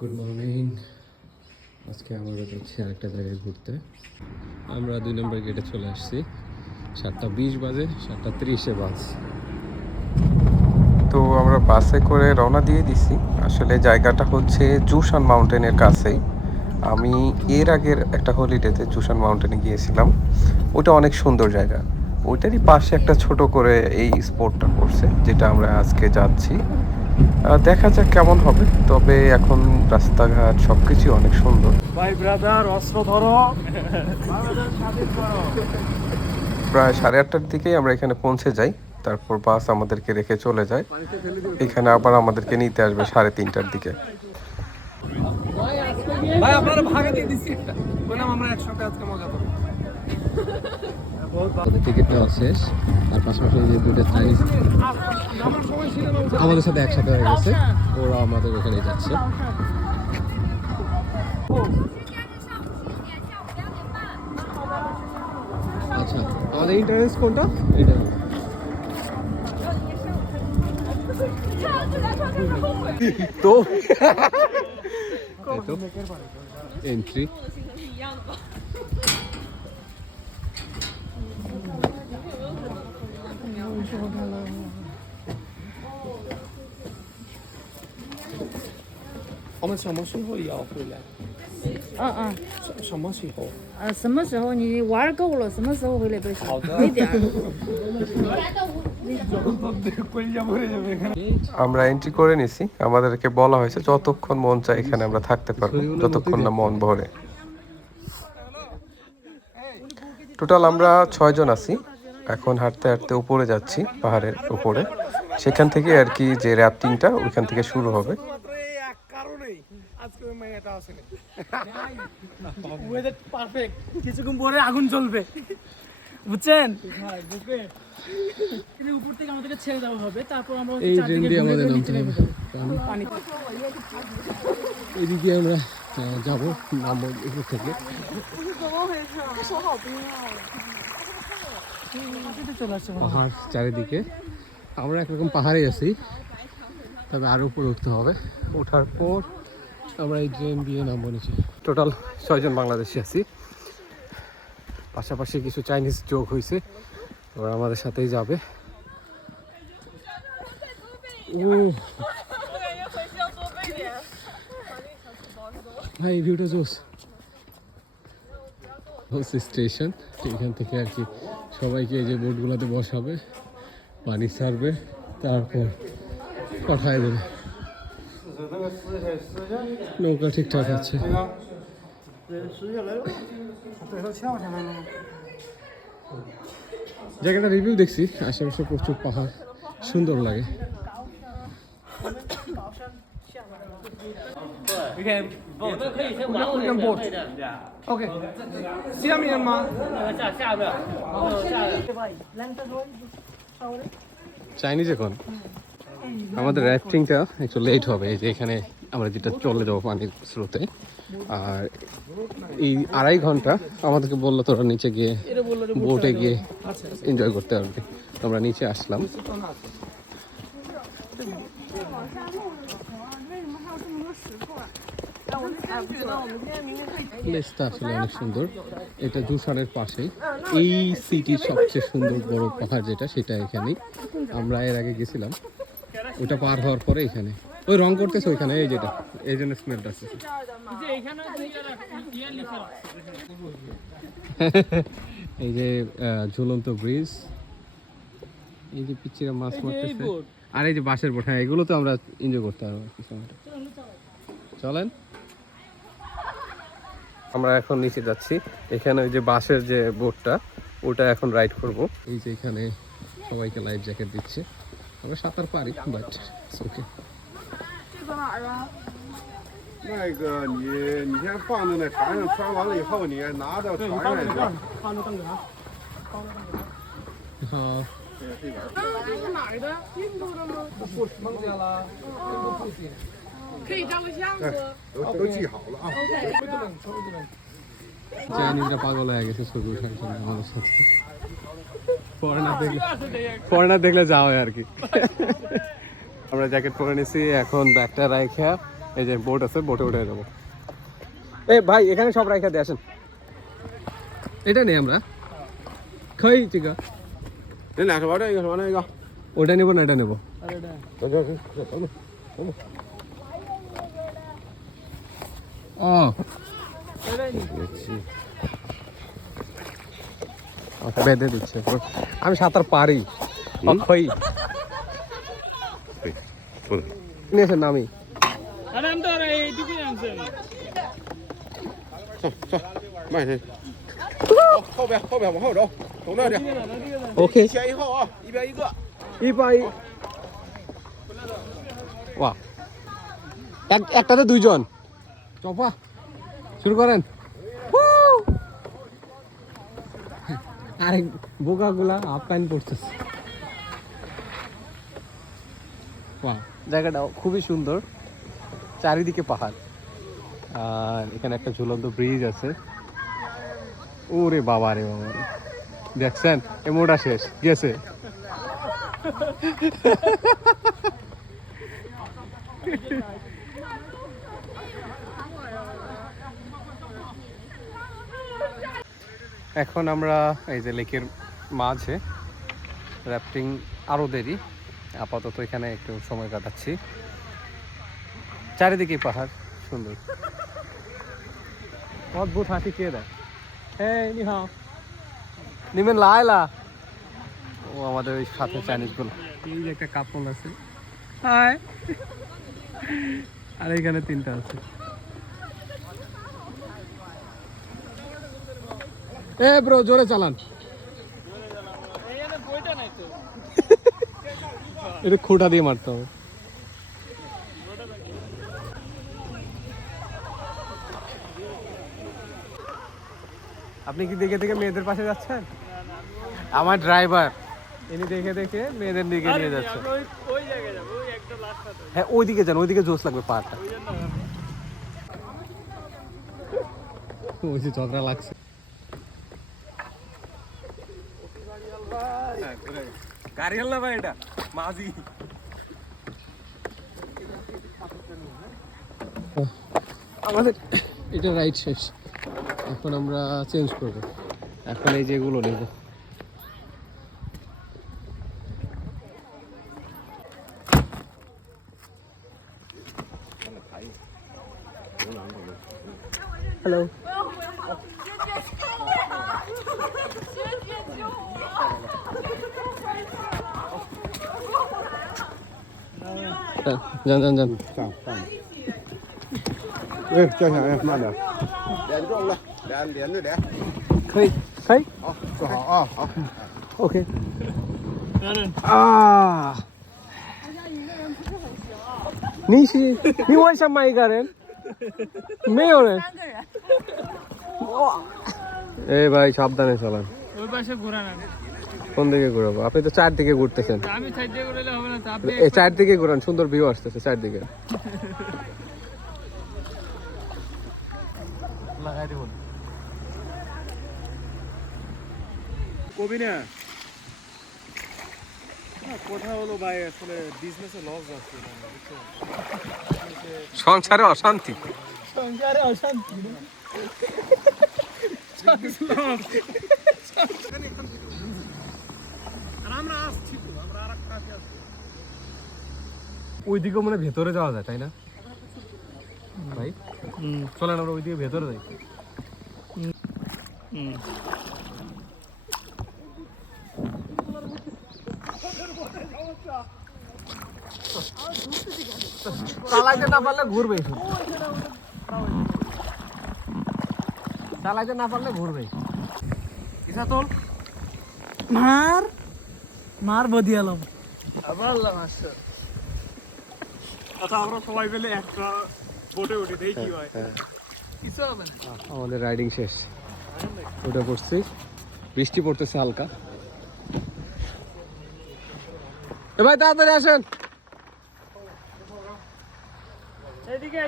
Good morning আজকে আমরা যাচ্ছি আরেকটা জায়গায় ঘুরতে। আমরা দুই নম্বর গেটে চলে আসছি। সাতটা বিশ বাজে, সাতটা তিরিশে বাস তো আমরা বাসে করে রওনা দিয়ে দিছি। আসলে জায়গাটা হচ্ছে জুসান মাউন্টেনের কাছেই। আমি এর আগের একটা হলিডেতে জুসান মাউন্টেনে গিয়েছিলাম। ওটা অনেক সুন্দর জায়গা। ওইটারই পাশে একটা ছোট করে এই স্পোর্টটা করছে যেটা আমরা আজকে যাচ্ছি। দেখা যাক কেমন হবে। তবে এখন রাস্তাঘাট সব কিছুই অনেক সুন্দর। ভাই ব্রাদার অস্ত্র ধরো। প্রায় সাড়ে আটটার দিকেই আমরা এখানে পৌঁছে যাই। তারপর বাস আমাদেরকে রেখে চলে যায়। এখানে আবার আমাদেরকে নিতে আসবে সাড়ে তিনটার দিকে। ভাই আপনারা ভাগে দিয়ে দিচ্ছি আমরা একসাথে আজকে মজা করব। টিকিট নেওয়া শেষ। আর পাশাপাশি যে দুটো চাইনিজ আমাদের সাথে একসাথে হয়ে গেছে। ওরা আমাদের ওখানে যাচ্ছে। আচ্ছা আমাদের ইন্টারেন্স কোনটা? এটা তো? এন্ট্রি 我们什么时候也要回来？嗯嗯，什什么时候？呃，什么时候你玩够了，什么时候回来都行。好的没点儿。 আমরা এন্ট্রি করে নিছি আমাদেরকে বলা হয়েছে যতক্ষণ মন চায় এখানে আমরা থাকতে পারবো যতক্ষণ না মন ভরে টোটাল আমরা ছয়জন আছি এখন হাঁটতে হাঁটতে উপরে যাচ্ছি পাহাড়ের উপরে। সেখান থেকে আর কি যে র্যাফটিংটা ওইখান থেকে শুরু হবে। এই এক কারণেই আজকে ওই মেয়েটা আসেনি ওয়েদার পারফেক্ট কিছুক্ষণ পরে আগুন জ্বলবে বুঝছেন? উপর থেকে আমাদেরকে ছেড়ে দেওয়া হবে তারপর আমরা এই ট্রেন দিয়ে আমাদের নামতে হবে। যাব। এদিকে আমরা যাব নামবো উপর থেকে চলে আসছে মনে হয়। পাহাড় চারিদিকে। আমরা একরকম পাহাড়ে আছি। তবে আরও উপরে উঠতে হবে। ওঠার পর আমরা এই ট্রেন দিয়ে নামবো নিচে। টোটাল ছয়জন বাংলাদেশি আছি। পাশাপাশি কিছু চাইনিজ যোগ হয়েছে। ওরা আমাদের সাথেই যাবে। ও। হোস স্টেশন এখান থেকে আর কি সবাইকে এই যে বোটগুলোতে বসাবে, পানি ছাড়বে, তারপর পাঠায় দেবে। নৌকা ঠিকঠাক আছে। জায়গাটা রিভিউ দেখছি, আশেপাশে প্রচুর পাহাড়, সুন্দর লাগে। 跟 boat OK 下面吗 চাইনিজ এখন আমাদের র্যাফটিংটা একটু লেট হবে এই যে এখানে আমরা যেটা চলে যাবো পানির স্রোতে আর এই আড়াই ঘন্টা আমাদেরকে বললো তোরা নিচে গিয়ে বোটে গিয়ে এনজয় করতে পারবে আমরা নিচে আসলাম প্লেসটা আসলে অনেক সুন্দর। এটা জুসানের পাশেই। এই সিটির সবচেয়ে সুন্দর বড় পাহাড় যেটা সেটা এখানেই। আমরা এর আগে গেছিলাম। ওটা পার হওয়ার পরে এখানে। ওই রং করতেছে ওইখানে এই যেটা। এই জন্য স্মেলটা আসতেছে এই যে ঝুলন্ত ব্রিজ এই যে পিচ্ছিরা মাছ মারতেছে। আর এই যে বাঁশের বোট হ্যাঁ এগুলো তো আমরা এনজয় করতে পারব। চলেন আমরা এখন নিচে যাচ্ছি এখানে ওই যে বাঁশের যে বোটটা ওটা এখন রাইড করব এই যে এখানে সবাইকে লাইফ জ্যাকেট দিচ্ছে আমরা সাঁতার পারি বাট ওকে 那个你你先放在那船上，穿完了以后你 拿到船上去。 হ্যাঁ 都都记好了啊。 চাইনিজরা পাগল হয়ে গেছে ছবি ওঠার জন্য আমাদের সাথে ফরেনার দেখলে ফরেনার দেখলে যাওয়া হয় আর কি আমরা জ্যাকেট পরে নিছি এখন ব্যাগটা রাখা এই যে বোট আছে বোটে উঠে যাবো এ ভাই এখানে সব রাইখা দিয়ে আসেন এটা নেই আমরা খাই চিকা 你俩什么这个什么那个？ ওটা নেবো না এটা নেবো বেঁধে দিচ্ছে আমি সাঁতার পারি অক্ষয় নিয়েছেন আমি ওকে একটা দুইজন চপা শুরু করেন। Woo! আরে বোকাগুলা হাফ প্যান্ট পড়তেছে বাহ জায়গাটা খুবই সুন্দর। চারিদিকে পাহাড়। আর এখানে একটা ঝুলন্ত ব্রিজ আছে। ওরে বাবা রে বাবা রে। দেখছেন? এমোটা শেষ। গেছে। এখন আমরা এই যে লেকের মাঝে র্যাফটিং আরও দেরি। আপাতত এখানে একটু সময় কাটাচ্ছি। চারিদিকে পাহাড় সুন্দর। অদ্ভুত হাসি কে দেয়? হ্যাঁ নিমেন ও আমাদের ওই সাথে চাইনিজগুলো এই যে একটা কাপল আছে। হাই। আর এখানে তিনটা আছে। এ ব্রো জোরে চালান। এটা খোটা দিয়ে মারতে হবে। আপনি কি দেখে দেখে মেয়েদের পাশে যাচ্ছেন? আমার ড্রাইভার ইনি দেখে দেখে মেয়েদের দিকে নিয়ে যাচ্ছে। আমরা ওই ওই জায়গায় ওই একটা হ্যাঁ ওইদিকে যান ওইদিকে জোশ লাগবে পাহাড়টা। ওই যে ঝগড়া লাগছে। গাড়ি হল্লা ভাই এটা? মাঝি। আমাদের এটা রাইট শেষ। এখন আমরা চেঞ্জ করব। এখন এই যেগুলো নেব। হ্যালো। যান যান যান 上上。哎，叫小哎，慢点。脸正了，脸脸对脸。可以可以好，坐好啊，好。 OK 嗯 啊。你是你为什么一个人？没有人。三个人。哇！এই ভাই সাবধানে চালান ওই পাশে ঘোরা না কোন দিকে ঘুরাবো? আপনি তো চারদিকে ঘুরতেছেন। আমি সাইড দিয়ে হবে না আপনি এই চারদিকে ঘুরান সুন্দর ভিউ আসতেছে চারদিকে। লাগাই দিব। কবি না? কথা হলো ভাই আসলে বিজনেসে লস যাচ্ছে সংসারে অশান্তি। সংসারে অশান্তি। আমরা আসছি তো আমরা আর একটা আসছি ওইদিকে মানে ভেতরে যাওয়া যায় তাই না? ভাই? চলেন আমরা ওইদিকে ভেতরে যাই। চালাইতে না পারলে ঘুরবে। চালাইতে না পারলে ঘুরবে ইসা তোল মার? মার বদি আলম। আবার আল্লাহ মাস্টার আচ্ছা আমরা সবাই মিলে একটা বোটে উঠি দেখি কি হয়। হ্যাঁ, হ্যাঁ। কিছু হবে না। আমাদের রাইডিং শেষ। ওটা পড়ছি। বৃষ্টি পড়তেছে হালকা। এ ভাই তাড়াতাড়ি আসেন। এদিকে